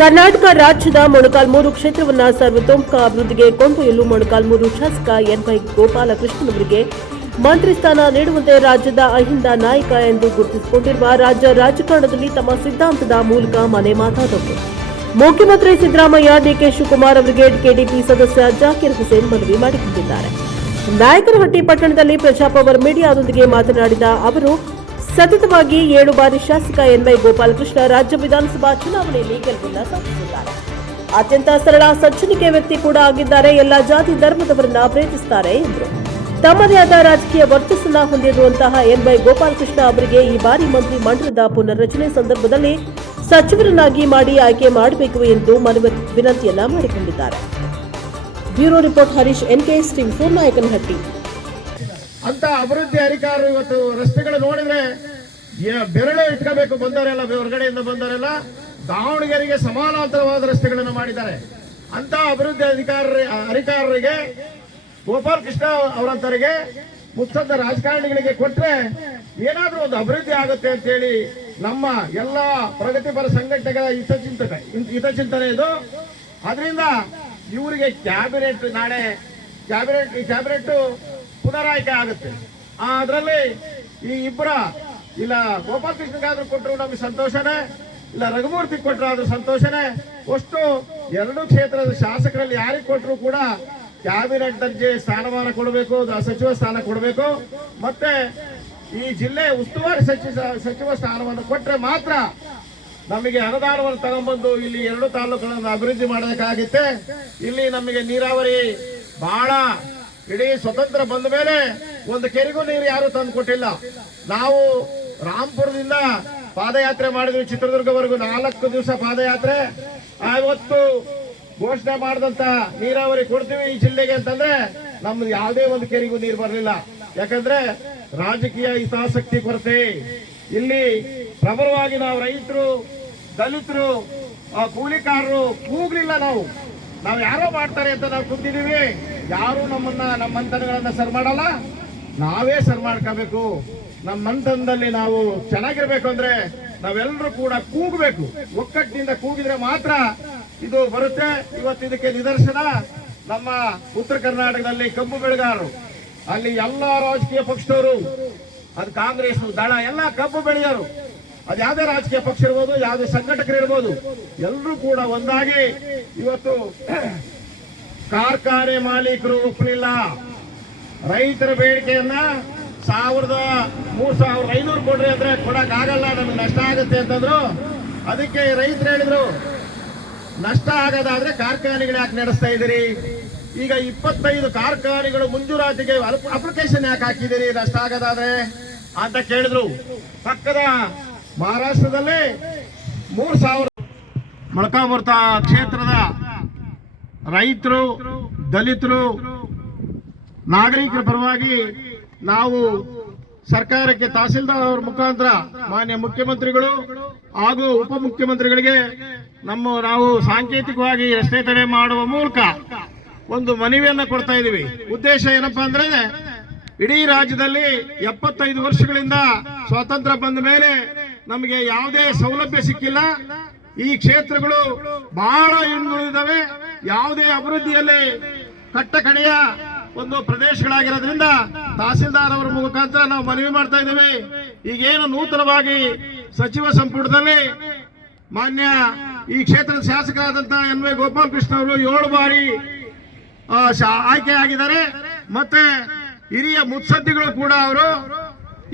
ಕರ್ನಾಟಕ ರಾಜ್ಯದ ಮೊಳಕಾಲ್ಮೂರು ಕ್ಷೇತ್ರವನ್ನು ಸರ್ವತೋಮುಖ ಅಭಿವೃದ್ಧಿಗೆ ಕೊಂಡೊಯ್ಯಲು ಮೊಳಕಾಲ್ಮೂರು ಶಾಸಕ ಎನ್.ವೈ. ಗೋಪಾಲಕೃಷ್ಣನ್ ಅವರಿಗೆ ಮಂತ್ರಿ ಸ್ಥಾನ ನೀಡುವಂತೆ ರಾಜ್ಯದ ಅಹಿಂದ ನಾಯಕ ಎಂದು ಗುರುತಿಸಿಕೊಂಡಿರುವ ರಾಜ್ಯ ರಾಜಕಾರಣದಲ್ಲಿ ತಮ್ಮ ಸಿದ್ಧಾಂತದ ಮೂಲಕ ಮನೆ ಮಾತಾದವರು. ಮುಖ್ಯಮಂತ್ರಿ ಸಿದ್ದರಾಮಯ್ಯ, ಡಿಕೆ ಶಿವಕುಮಾರ್ ಅವರಿಗೆ ಕೆಡಿಪಿ ಸದಸ್ಯ ಜಾಕೀರ್ ಹುಸೇನ್ ಮನವಿ ಮಾಡಿಕೊಂಡಿದ್ದಾರೆ. ನಾಯಕನಹಟ್ಟಿ ಪಟ್ಟಣದಲ್ಲಿ ಪ್ರಜಾಪವರ್ ಮೀಡಿಯಾದೊಂದಿಗೆ ಮಾತನಾಡಿದ ಅವರು, ಸತತವಾಗಿ 7 ಬಾರಿ ಶಾಸಕ ಎನ್.ವೈ. ಗೋಪಾಲಕೃಷ್ಣ ರಾಜ್ಯ ವಿಧಾನಸಭಾ ಚುನಾವಣೆಯಲ್ಲಿ ಗೆಲುವನ್ನು ಸಾಧಿಸಿದ್ದಾರೆ. ಅತ್ಯಂತ ಸರಳ ಸಜ್ಜನಿಕೆ ವ್ಯಕ್ತಿ ಕೂಡ ಆಗಿದ್ದಾರೆ. ಎಲ್ಲ ಜಾತಿ ಧರ್ಮದವರನ್ನ ಪ್ರೀತಿಸುತ್ತಾರೆ ಎಂದರು. ತಮ್ಮದೇ ಆದ ರಾಜಕೀಯ ವರ್ಚಸ್ಸನ್ನ ಹೊಂದಿರುವಂತಹ ಎನ್.ವೈ. ಗೋಪಾಲಕೃಷ್ಣ ಅವರಿಗೆ ಈ ಬಾರಿ ಮಂತ್ರಿ ಮಂಡಲದ ಪುನರ್ರಚನೆ ಸಂದರ್ಭದಲ್ಲಿ ಸಚಿವರನ್ನಾಗಿ ಮಾಡಿ ಆಯ್ಕೆ ಮಾಡಬೇಕು ಎಂದು ವಿನಂತಿಯನ್ನ ಮಾಡಿಕೊಂಡಿದ್ದಾರೆ. Bureau report Harish, NKS TV4, Nayakanahatti. ಅಂತ ಅಭಿವೃದ್ಧಿ ಅಧಿಕಾರರು ಇವತ್ತು ರಸ್ತೆಗಳು ನೋಡಿದ್ರೆ ಬೆರಳು ಇಟ್ಕೋಬೇಕು. ಬಂದವರೆಲ್ಲ ಹೊರಗಡೆಯಿಂದ ಬಂದವರೆಲ್ಲ ದಾವಣಗೆರೆಗೆ ಸಮಾನಾಂತರವಾದ ರಸ್ತೆಗಳನ್ನು ಮಾಡಿದ್ದಾರೆ. ಅಂತ ಅಭಿವೃದ್ಧಿ ಅಧಿಕಾರರಿಗೆ ಗೋಪಾಲಕೃಷ್ಣ ಅವರಂತರಿಗೆ ಮುತ್ಸದ್ದ ರಾಜಕಾರಣಿಗಳಿಗೆ ಕೊಟ್ರೆ ಏನಾದ್ರೂ ಒಂದು ಅಭಿವೃದ್ಧಿ ಆಗುತ್ತೆ ಅಂತ ಹೇಳಿ ನಮ್ಮ ಎಲ್ಲ ಪ್ರಗತಿಪರ ಸಂಘಟನೆಗಳ ಹಿತಚಿಂತನೆ ಇದು. ಅದರಿಂದ ಇವರಿಗೆ ನಾಳೆ ಕ್ಯಾಬಿನೆಟ್ ಪುನರಾಯ್ಕೆ ಆಗುತ್ತೆ. ಅದರಲ್ಲಿ ಈ ಇಬ್ಬರ ಇಲ್ಲ ಗೋಪಾಲಕೃಷ್ಣಗಾದ್ರೂ ಕೊಟ್ಟರು ನಮಗೆ ಸಂತೋಷನೇ, ಇಲ್ಲ ರಘುಮೂರ್ತಿ ಕೊಟ್ಟರು ಆದ್ರೂ ಸಂತೋಷನೇ. ಅಷ್ಟು 2 ಕ್ಷೇತ್ರದ ಶಾಸಕರಲ್ಲಿ ಯಾರಿಗೆ ಕೊಟ್ಟರು ಕೂಡ ಕ್ಯಾಬಿನೆಟ್ ದರ್ಜೆ ಸ್ಥಾನಮಾನ ಕೊಡಬೇಕು, ಸಚಿವ ಸ್ಥಾನ ಕೊಡಬೇಕು. ಮತ್ತೆ ಈ ಜಿಲ್ಲೆ ಉಸ್ತುವಾರಿ ಸಚಿವ ಸ್ಥಾನವನ್ನು ಕೊಟ್ಟರೆ ಮಾತ್ರ ನಮಗೆ ಅನುದಾನವನ್ನು ತಗೊಂಡ್ಬಂದು ಇಲ್ಲಿ 2 ತಾಲೂಕುಗಳನ್ನು ಅಭಿವೃದ್ಧಿ ಮಾಡೋದಕ್ಕಾಗುತ್ತೆ. ಇಲ್ಲಿ ನಮಗೆ ನೀರಾವರಿ ಬಹಳ ಇಡೀ ಸ್ವತಂತ್ರ ಬಂದ ಮೇಲೆ ಒಂದು ಕೆರೆಗೂ ನೀರು ಯಾರು ತಂದು ಕೊಟ್ಟಿಲ್ಲ. ನಾವು ರಾಂಪುರದಿಂದ ಪಾದಯಾತ್ರೆ ಮಾಡಿದ್ವಿ, ಚಿತ್ರದುರ್ಗವರೆಗೂ 4 ದಿವಸ ಪಾದಯಾತ್ರೆ. ಇವತ್ತು ಘೋಷಣೆ ಮಾಡಿದಂತ ನೀರಾವರಿ ಕೊಡ್ತೀವಿ ಈ ಜಿಲ್ಲೆಗೆ ಅಂತಂದ್ರೆ ನಮ್ದು ಯಾವುದೇ ಒಂದು ಕೆರೆಗೂ ನೀರು ಬರಲಿಲ್ಲ. ಯಾಕಂದ್ರೆ ರಾಜಕೀಯ ಹಿತಾಸಕ್ತಿ ಕೊರತೆ. ಇಲ್ಲಿ ಪ್ರಬಲವಾಗಿ ನಾವು ರೈತರು, ದಲಿತರು, ಕೂಲಿಕಾರರು ಕೂಗ್ಲಿಲ್ಲ. ನಾವು ಯಾರೋ ಮಾಡ್ತಾರೆ ಅಂತ ನಾವು ಕೂತಿದೀವಿ. ಯಾರು ನಮ್ಮ ಮಂಥನಗಳನ್ನ ಸರ್ ಮಾಡಲ್ಲ, ನಾವೇ ಸರ್ ಮಾಡ್ಕೋಬೇಕು. ನಮ್ಮ ಮಂಥನದಲ್ಲಿ ನಾವು ಚೆನ್ನಾಗಿರ್ಬೇಕು ಅಂದ್ರೆ ನಾವೆಲ್ಲರೂ ಕೂಡ ಕೂಗಬೇಕು. ಒಕ್ಕಟ್ಟಿನಿಂದ ಕೂಗಿದ್ರೆ ಮಾತ್ರ ಇದು ಬರುತ್ತೆ. ಇವತ್ತು ಇದಕ್ಕೆ ನಿದರ್ಶನ ನಮ್ಮ ಉತ್ತರ ಕರ್ನಾಟಕದಲ್ಲಿ ಕಬ್ಬು ಬೆಳೆಗಾರರು, ಅಲ್ಲಿ ಎಲ್ಲಾ ರಾಜಕೀಯ ಪಕ್ಷದವರು, ಅದು ಕಾಂಗ್ರೆಸ್ ದಳ ಎಲ್ಲ ಕಬ್ಬು ಬೆಳೆಯೋರು, ಅದು ಯಾವುದೇ ರಾಜಕೀಯ ಪಕ್ಷ ಇರ್ಬೋದು, ಯಾವುದೇ ಸಂಘಟಕರು ಇರ್ಬೋದು, ಎಲ್ಲರೂ ಕೂಡ ಒಂದಾಗಿ ಇವತ್ತು ಕಾರ್ಖಾನೆ ಮಾಲೀಕರು ಒಪ್ಪಲಿಲ್ಲ. ರೈತರ ಬೇಡಿಕೆಯನ್ನ 3,500 ಕೊಡ್ರಿ ಅಂದ್ರೆ ಕೊಡಕ್ ಆಗಲ್ಲ, ನಮಗೆ ನಷ್ಟ ಆಗುತ್ತೆ ಅಂತಂದ್ರು. ಅದಕ್ಕೆ ರೈತರು ಹೇಳಿದ್ರು, ನಷ್ಟ ಆಗೋದಾದ್ರೆ ಕಾರ್ಖಾನೆಗಳು ಯಾಕೆ ನಡೆಸ್ತಾ ಇದ್ದೀರಿ? ಈಗ 25 ಕಾರ್ಖಾನೆಗಳು ಮುಂಜೂರಾತಿಗೆ ಅಪ್ಲಿಕೇಶನ್ ಯಾಕೆ ಹಾಕಿದ್ದೀರಿ ನಷ್ಟ ಆಗೋದಾದ್ರೆ ಅಂತ ಕೇಳಿದ್ರು. ಪಕ್ಕದ ಮಹಾರಾಷ್ಟ್ರದಲ್ಲಿ 3,000 ಮೊಳಕಾಲ್ಮೂರು ಕ್ಷೇತ್ರದ ರೈತರು, ದಲಿತರು, ನಾಗರಿಕರ ಪರವಾಗಿ ನಾವು ಸರ್ಕಾರಕ್ಕೆ ತಹಸೀಲ್ದಾರ್ ಅವರ ಮುಖಾಂತರ ಮಾನ್ಯ ಮುಖ್ಯಮಂತ್ರಿಗಳು ಹಾಗೂ ಉಪಮುಖ್ಯಮಂತ್ರಿಗಳಿಗೆ ನಾವು ಸಾಂಕೇತಿಕವಾಗಿ ರಸ್ತೆ ತಡೆ ಮಾಡುವ ಮೂಲಕ ಒಂದು ಮನವಿಯನ್ನ ಕೊಡ್ತಾ ಇದ್ದೀವಿ. ಉದ್ದೇಶ ಏನಪ್ಪಾ ಅಂದ್ರೆ, ಇಡೀ ರಾಜ್ಯದಲ್ಲಿ 75 ವರ್ಷಗಳಿಂದ ಸ್ವಾತಂತ್ರ್ಯ ಬಂದ ಮೇಲೆ ನಮಗೆ ಯಾವುದೇ ಸೌಲಭ್ಯ ಸಿಕ್ಕಿಲ್ಲ. ಈ ಕ್ಷೇತ್ರಗಳು ಬಹಳ ಹಿಂದುಳಿದಿದ್ದಾವೆ. ಯಾವುದೇ ಅಭಿವೃದ್ಧಿಯಲ್ಲಿ ಕಟ್ಟಕಡೆಯ ಒಂದು ಪ್ರದೇಶಗಳಾಗಿರೋದ್ರಿಂದ ತಹಸೀಲ್ದಾರ್ ಅವರ ಮುಖಾಂತರ ನಾವು ಮನವಿ ಮಾಡ್ತಾ ಇದ್ದೇವೆ. ಈಗೇನು ನೂತನವಾಗಿ ಸಚಿವ ಸಂಪುಟದಲ್ಲಿ ಮಾನ್ಯ ಈ ಕ್ಷೇತ್ರದ ಶಾಸಕರಾದಂತಹ ಎನ್.ವೈ. ಗೋಪಾಲಕೃಷ್ಣ ಅವರು 7 ಬಾರಿ ಆಯ್ಕೆ ಆಗಿದ್ದಾರೆ. ಮತ್ತೆ ಹಿರಿಯ ಮುತ್ಸದ್ದಿಗಳು ಕೂಡ ಅವರು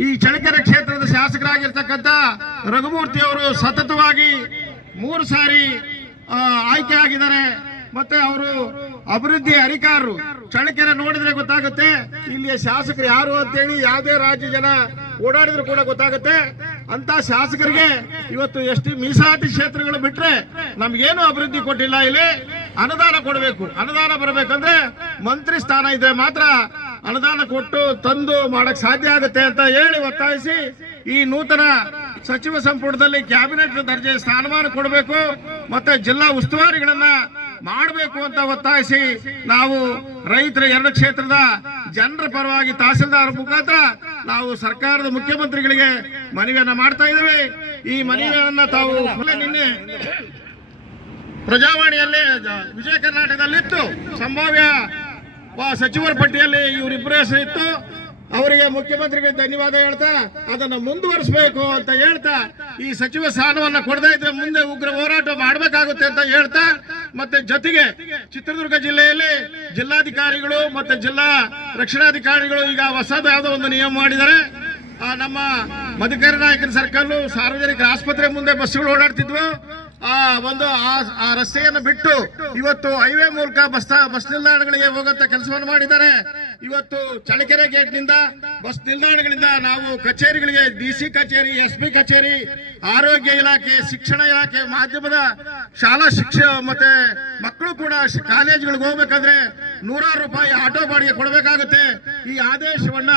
ಈ ಚಳ್ಳಕೆರೆ ಕ್ಷೇತ್ರದ ಶಾಸಕರಾಗಿರ್ತಕ್ಕಂಥ ರಘುಮೂರ್ತಿ ಅವರು ಸತತವಾಗಿ 3 ಸಾರಿ ಆಯ್ಕೆ ಆಗಿದ್ದಾರೆ. ಮತ್ತೆ ಅವರು ಅಭಿವೃದ್ಧಿ ಅಧಿಕಾರರು. ಚಳ್ಳಕೆರೆ ನೋಡಿದ್ರೆ ಗೊತ್ತಾಗುತ್ತೆ ಇಲ್ಲಿಯ ಶಾಸಕರು ಯಾರು ಅಂತೇಳಿ. ಯಾವುದೇ ರಾಜ್ಯ ಜನ ಓಡಾಡಿದ್ರು ಕೂಡ ಗೊತ್ತಾಗುತ್ತೆ. ಅಂತ ಶಾಸಕರಿಗೆ ಇವತ್ತು ಎಷ್ಟು ಮೀಸಲಾತಿ ಕ್ಷೇತ್ರಗಳು ಬಿಟ್ರೆ ನಮ್ಗೇನು ಅಭಿವೃದ್ಧಿ ಕೊಟ್ಟಿಲ್ಲ. ಇಲ್ಲಿ ಅನುದಾನ ಕೊಡಬೇಕು. ಅನುದಾನ ಬರಬೇಕಂದ್ರೆ ಮಂತ್ರಿ ಸ್ಥಾನ ಇದ್ರೆ ಮಾತ್ರ ಅನುದಾನ ಕೊಟ್ಟು ತಂದು ಮಾಡಕ್ ಸಾಧ್ಯ ಆಗುತ್ತೆ ಅಂತ ಹೇಳಿ ಒತ್ತಾಯಿಸಿ ಈ ನೂತನ ಸಚಿವ ಸಂಪುಟದಲ್ಲಿ ಕ್ಯಾಬಿನೆಟ್ ದರ್ಜೆ ಸ್ಥಾನಮಾನ ಕೊಡಬೇಕು. ಮತ್ತೆ ಜಿಲ್ಲಾ ಉಸ್ತುವಾರಿಗಳನ್ನ ಮಾಡಬೇಕು ಅಂತ ಒತ್ತಾಯಿಸಿ ನಾವು ರೈತರ 2 ಕ್ಷೇತ್ರದ ಜನರ ಪರವಾಗಿ ತಹಸೀಲ್ದಾರ್ ಮುಖಾಂತರ ನಾವು ಸರ್ಕಾರದ ಮುಖ್ಯಮಂತ್ರಿಗಳಿಗೆ ಮನವಿಯನ್ನ ಮಾಡ್ತಾ ಇದ್ದೇವೆ. ಈ ಮನವಿಯನ್ನ ತಾವು ನಿನ್ನೆ ಪ್ರಜಾವಾಣಿಯಲ್ಲಿ ವಿಜಯ ಕರ್ನಾಟಕದಲ್ಲಿತ್ತು, ಸಂಭಾವ್ಯ ಸಚಿವರ ಪಟ್ಟಿಯಲ್ಲಿ ಇವರಿಬ್ಬರ ಹೆಸರಿತ್ತು. ಅವರಿಗೆ ಮುಖ್ಯಮಂತ್ರಿಗೆ ಧನ್ಯವಾದ ಹೇಳ್ತಾ ಅದನ್ನು ಮುಂದುವರಿಸಬೇಕು ಅಂತ ಹೇಳ್ತಾ, ಈ ಸಚಿವ ಸ್ಥಾನವನ್ನು ಕೊಡದೇ ಇದ್ರೆ ಮುಂದೆ ಉಗ್ರ ಹೋರಾಟ ಮಾಡಬೇಕಾಗುತ್ತೆ ಅಂತ ಹೇಳ್ತಾ, ಮತ್ತೆ ಜೊತೆಗೆ ಚಿತ್ರದುರ್ಗ ಜಿಲ್ಲೆಯಲ್ಲಿ ಜಿಲ್ಲಾಧಿಕಾರಿಗಳು ಮತ್ತೆ ಜಿಲ್ಲಾ ರಕ್ಷಣಾಧಿಕಾರಿಗಳು ಈಗ ಹೊಸದು ಯಾವುದೋ ಒಂದು ನಿಯಮ ಮಾಡಿದ್ದಾರೆ. ನಮ್ಮ ಮಧುಕರ ನಾಯಕನ ಸರ್ಕಲ್ ಸಾರ್ವಜನಿಕರ ಆಸ್ಪತ್ರೆ ಮುಂದೆ ಬಸ್ಗಳು ಓಡಾಡ್ತಿದ್ವು. ಆ ರಸ್ತೆಯನ್ನು ಬಿಟ್ಟು ಇವತ್ತು ಹೈವೇ ಮೂಲಕ ಬಸ್ ನಿಲ್ದಾಣಗಳಿಗೆ ಹೋಗುವಂತ ಕೆಲಸವನ್ನು ಮಾಡಿದ್ದಾರೆ. ಇವತ್ತು ಚಳ್ಳಕೆರೆ ಗೇಟ್ನಿಂದ ಬಸ್ ನಿಲ್ದಾಣಗಳಿಂದ ನಾವು ಕಚೇರಿಗಳಿಗೆ, DC ಕಚೇರಿ, SP ಕಚೇರಿ, ಆರೋಗ್ಯ ಇಲಾಖೆ, ಶಿಕ್ಷಣ ಇಲಾಖೆ, ಮಾಧ್ಯಮದ ಶಾಲಾ ಶಿಕ್ಷಣ ಮತ್ತೆ ಮಕ್ಕಳು ಕೂಡ ಕಾಲೇಜುಗಳಿಗೆ ಹೋಗ್ಬೇಕಾದ್ರೆ ₹100 ಆಟೋ ಬಾಡಿಗೆ ಕೊಡಬೇಕಾಗುತ್ತೆ. ಈ ಆದೇಶವನ್ನ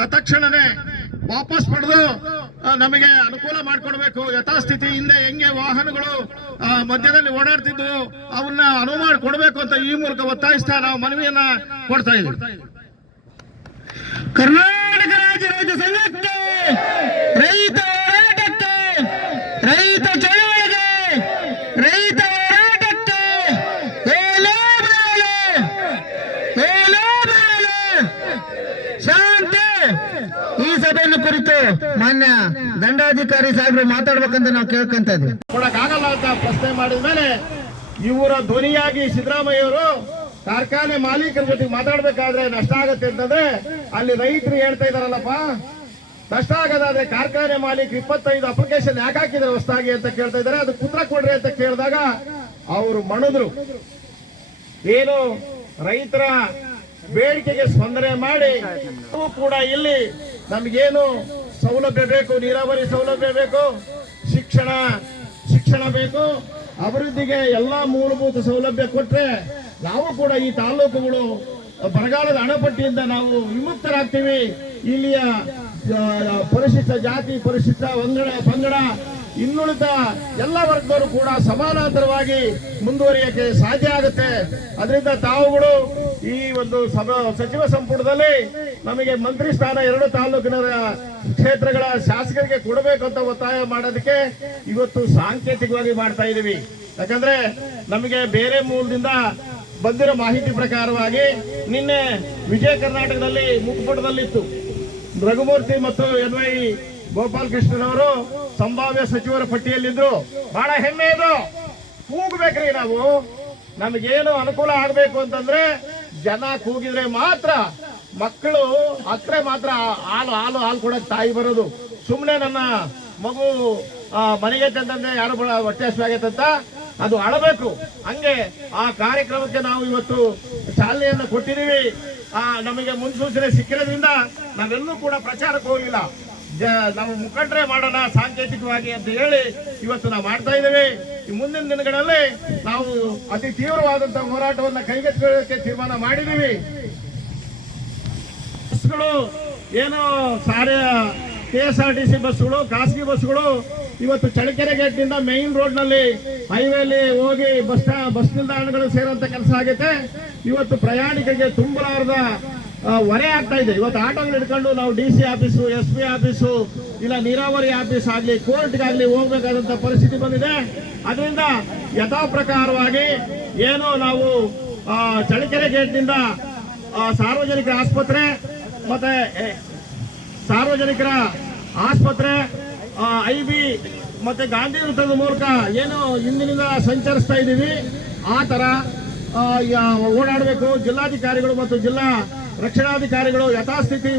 ತತ್ಕ್ಷಣವೇ ವಾಪಸ್ ಪಡೆದು ನಮಗೆ ಅನುಕೂಲ ಮಾಡಿಕೊಡ್ಬೇಕು. ಯಥಾಸ್ಥಿತಿ ಹಿಂದೆ ಹೆಂಗೆ ವಾಹನಗಳು ಮಧ್ಯದಲ್ಲಿ ಓಡಾಡ್ತಿದ್ವು ಅವನ್ನ ಅನುವು ಮಾಡಿಕೊಡ್ಬೇಕು ಅಂತ ಈ ಮೂಲಕ ಒತ್ತಾಯಿಸ್ತಾ ನಾವು ಮನವಿಯನ್ನ ಕೊಡ್ತಾ ಇದ್ದೀವಿ. ಕರ್ನಾಟಕ ರಾಜ್ಯ ರೈತ ಸಂಘಕ್ಕೆ, ರೈತ ಹೋರಾಟಕ್ಕೆ, ರೈತ ಚಳವಳಿಗೆ, ರೈತ ಹೋರಾಟಕ್ಕೆ ಶಾಂತಿ. ಈ ಸಭೆಯನ್ನು ಕುರಿತು ಮಾನ್ಯ ದಂಡಾಧಿಕಾರಿ ಸಾಹೇಬರು ಮಾತಾಡ್ಬೇಕಂತ ನಾವು ಕೇಳ್ಕೊಂತ ಇದ್ದೀವಿ. ಕೊಡಕ್ಕಾಗಲ್ಲ ಅಂತ ಪ್ರಶ್ನೆ ಮಾಡಿದ ಮೇಲೆ ಇವರ ಧ್ವನಿಯಾಗಿ ಸಿದ್ದರಾಮಯ್ಯವರು ಕಾರ್ಖಾನೆ ಮಾಲೀಕರ ಜೊತೆ ಮಾತಾಡ್ಬೇಕಾದ್ರೆ ನಷ್ಟ ಆಗತ್ತೆ ಅಂತಂದ್ರೆ ಅಲ್ಲಿ ರೈತರು ಹೇಳ್ತಾ ಇದಾರಲ್ಲಪ್ಪ, ನಷ್ಟ ಆಗೋದಾದ್ರೆ ಕಾರ್ಖಾನೆ ಮಾಲೀಕರು 25 ಅಪ್ಲಿಕೇಶನ್ ಯಾಕೆ ಹಾಕಿದ್ರೆ ಹೊಸದಾಗಿ ಅಂತ ಕೇಳ್ತಾ ಇದಾರೆ. ಅದು ಪುತ್ರ ಕೊಡ್ರಿ ಅಂತ ಕೇಳಿದಾಗ ಅವರು ಮಣಿದ್ರು. ಏನು ರೈತರ ಬೇಡಿಕೆಗೆ ಸ್ಪಂದನೆ ಮಾಡಿ ನಾವು ಕೂಡ ಇಲ್ಲಿ ನಮಗೇನು ಸೌಲಭ್ಯ ಬೇಕು, ನೀರಾವರಿ ಸೌಲಭ್ಯ ಬೇಕು, ಶಿಕ್ಷಣ ಬೇಕು, ಅಭಿವೃದ್ಧಿಗೆ ಎಲ್ಲಾ ಮೂಲಭೂತ ಸೌಲಭ್ಯ ಕೊಟ್ರೆ ನಾವು ಕೂಡ ಈ ತಾಲೂಕುಗಳು ಬರಗಾಲದ ಹಣಪಟ್ಟಿಯಿಂದ ನಾವು ವಿಮುಕ್ತರಾಗ್ತೀವಿ. ಇಲ್ಲಿಯ ಪರಿಶಿಷ್ಟ ಜಾತಿ, ಪರಿಶಿಷ್ಟ ಪಂಗಡ, ಇನ್ನುಳಿದ ಎಲ್ಲ ವರ್ಗದವರು ಕೂಡ ಸಮಾನಾಂತರವಾಗಿ ಮುಂದುವರಿಯಕ್ಕೆ ಸಾಧ್ಯ ಆಗುತ್ತೆ. ಅದರಿಂದ ತಾವುಗಳು ಈ ಒಂದು ಸಚಿವ ಸಂಪುಟದಲ್ಲಿ ನಮಗೆ ಮಂತ್ರಿ ಸ್ಥಾನ 2 ತಾಲೂಕಿನ ಕ್ಷೇತ್ರಗಳ ಶಾಸಕರಿಗೆ ಕೊಡಬೇಕು ಅಂತ ಒತ್ತಾಯ ಮಾಡೋದಕ್ಕೆ ಇವತ್ತು ಸಾಂಕೇತಿಕವಾಗಿ ಮಾಡ್ತಾ ಇದ್ದೀವಿ. ಯಾಕಂದ್ರೆ ನಮಗೆ ಬೇರೆ ಮೂಲದಿಂದ ಬಂದಿರೋ ಮಾಹಿತಿ ಪ್ರಕಾರವಾಗಿ ನಿನ್ನೆ ವಿಜಯ ಕರ್ನಾಟಕದಲ್ಲಿ ಮುಖಪುಟದಲ್ಲಿತ್ತು, ರಘುಮೂರ್ತಿ ಮತ್ತು NY ಗೋಪಾಲಕೃಷ್ಣನವರು ಸಂಭಾವ್ಯ ಸಚಿವರ ಪಟ್ಟಿಯಲ್ಲಿದ್ರು. ಬಹಳ ಹೆಮ್ಮೆ ಇದು, ಕೂಗಬೇಕ್ರಿ ನಾವು. ನಮಗೇನು ಅನುಕೂಲ ಆಗಬೇಕು ಅಂತಂದ್ರೆ ಜನ ಕೂಗಿದ್ರೆ ಮಾತ್ರ, ಮಕ್ಕಳು ಹತ್ರ ಮಾತ್ರ ಹಾಲು ಕೊಡಕ್ ತಾಯಿ ಬರೋದು. ಸುಮ್ಮನೆ ನನ್ನ ಮಗು ಮನೆಗೆ ತಂದಂದ್ರೆ ಯಾರು ಹೊಟ್ಟೆ ಹಸಿವಾಗೈತಂತ ಅದು ಅಳಬೇಕು. ಹಂಗೆ ಆ ಕಾರ್ಯಕ್ರಮಕ್ಕೆ ನಾವು ಇವತ್ತು ಚಾಲನೆಯನ್ನು ಕೊಟ್ಟಿದ್ದೀವಿ. ನಮಗೆ ಮುನ್ಸೂಚನೆ ಸಿಕ್ಕಿರೋದ್ರಿಂದ ನಾವೆಲ್ಲೂ ಕೂಡ ಪ್ರಚಾರಕ್ಕೆ ಹೋಗಿಲ್ಲ. ನಾವು ಮುಖಂಡರೇ ಮಾಡೋಣ ಸಾಂಕೇತಿಕವಾಗಿ ಅಂತ ಹೇಳಿ ಇವತ್ತು ನಾವು ಮಾಡ್ತಾ ಇದ್ದೇವೆ. ಈ ಮುಂದಿನ ದಿನಗಳಲ್ಲಿ ನಾವು ಅತಿ ತೀವ್ರವಾದಂತಹ ಹೋರಾಟವನ್ನು ಕೈಗೆತ್ತಿಕೊಳ್ಳೋಕೆ ತೀರ್ಮಾನ ಮಾಡಿದ್ದೀವಿ. ಬಸ್ಗಳು ಏನು KSRTC ಬಸ್ಗಳು, ಖಾಸಗಿ ಬಸ್ಗಳು ಇವತ್ತು ಚಳ್ಳಕೆರೆ ಗೇಟ್ನಿಂದ ಮೇನ್ ರೋಡ್ ನಲ್ಲಿ ಹೈವೇಲಿ ಹೋಗಿ ಬಸ್ ನಿಲ್ದಾಣಗಳು ಸೇರುವಂತ ಕೆಲಸ ಆಗೈತೆ. ಇವತ್ತು ಪ್ರಯಾಣಿಕರಿಗೆ ತುಂಬಲಾರದ ಹೊರೆ ಆಗ್ತಾ ಇದೆ. ಇವತ್ತು ಆಟೋಗಳು ಹಿಡ್ಕೊಂಡು ನಾವು DC ಆಫೀಸು, SP ಆಫೀಸು, ಇಲ್ಲ ನೀರಾವರಿ ಆಫೀಸ್ ಆಗ್ಲಿ, ಕೋರ್ಟ್ಗಾಗ್ಲಿ ಹೋಗ್ಬೇಕಾದಂತ ಪರಿಸ್ಥಿತಿ ಬಂದಿದೆ. ಅದರಿಂದ ಯಥಾ ಪ್ರಕಾರವಾಗಿ ಏನು ನಾವು ಚಳ್ಳಕೆರೆ ಗೇಟ್ನಿಂದ ಸಾರ್ವಜನಿಕರ ಆಸ್ಪತ್ರೆ IB ಮತ್ತೆ ಗಾಂಧಿ ವೃತ್ತದ ಮೂಲಕ ಏನು ಇಂದಿನಿಂದ ಸಂಚರಿಸ್ತಾ ಇದ್ದೀವಿ, ಆ ತರ ಓಡಾಡಬೇಕು. ಜಿಲ್ಲಾಧಿಕಾರಿಗಳು ಮತ್ತು ಜಿಲ್ಲಾ ರಕ್ಷಣಾಧಿಕಾರಿಗಳು ಯಥಾಸ್ಥಿತಿ